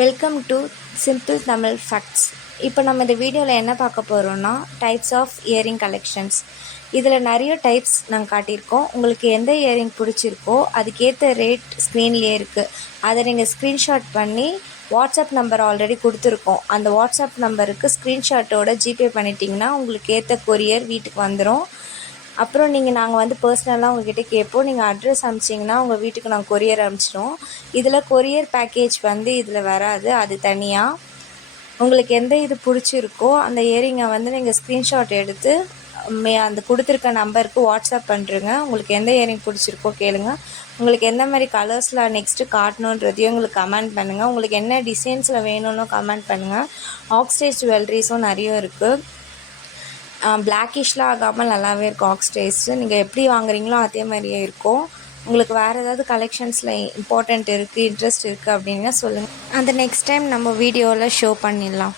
Welcome to simple Tamil facts. இப்போ நம்ம இந்த வீடியோவில் என்ன பார்க்க போகிறோம்னா டைப்ஸ் ஆஃப் இயரிங் கலெக்ஷன்ஸ். இதில் நிறைய டைப்ஸ் நாங்கள் காட்டியிருக்கோம். உங்களுக்கு எந்த இயரிங் பிடிச்சிருக்கோ அதுக்கேற்ற ரேட் ஸ்க்ரீன்லேயே இருக்குது. அதை நீங்கள் ஸ்க்ரீன்ஷாட் பண்ணி வாட்ஸ்அப் நம்பர் ஆல்ரெடி கொடுத்துருக்கோம். அந்த வாட்ஸ்அப் நம்பருக்கு ஸ்க்ரீன்ஷாட்டோட ஜிபே பண்ணிட்டீங்கன்னா உங்களுக்கு ஏற்ற கொரியர் வீட்டுக்கு வந்துடும். அப்புறம் நாங்கள் பர்சனலாக உங்கள்கிட்ட கேட்போம். நீங்கள் அட்ரஸ் அனுப்பிச்சிங்கன்னா உங்கள் வீட்டுக்கு நாங்கள் கொரியர் அனுப்பிச்சிடுவோம். இதில் கொரியர் பேக்கேஜ் இதில் வராது, அது தனியாக. உங்களுக்கு எந்த இது பிடிச்சிருக்கோ அந்த இயரிங்கை நீங்கள் ஸ்க்ரீன்ஷாட் எடுத்து அந்த கொடுத்துருக்க நம்பருக்கு வாட்ஸ்அப் பண்ணுறங்க. உங்களுக்கு எந்த இயரிங் பிடிச்சிருக்கோ கேளுங்க. உங்களுக்கு எந்த மாதிரி கலர்ஸில் நெக்ஸ்ட்டு காட்டணுன்றதையும் உங்களுக்கு கமெண்ட் பண்ணுங்கள். உங்களுக்கு என்ன டிசைன்ஸில் வேணும்னு கமெண்ட் பண்ணுங்கள். ஆக்ஸ்டைஸ் ஜுவல்லரிஸும் நிறைய இருக்குது. பிளாக்கிஷ்லாம் ஆகாமல் நல்லாவே இருக்கும் ஆக்ஸ்டைஸு. நீங்கள் எப்படி வாங்குறீங்களோ அதே மாதிரியே இருக்கும். உங்களுக்கு வேறு ஏதாவது கலெக்ஷன்ஸில் இன்ட்ரெஸ்ட் இருக்குது அப்படின்னா சொல்லுங்கள். அந்த நெக்ஸ்ட் டைம் நம்ம வீடியோவில் ஷோ பண்ணிடலாம்.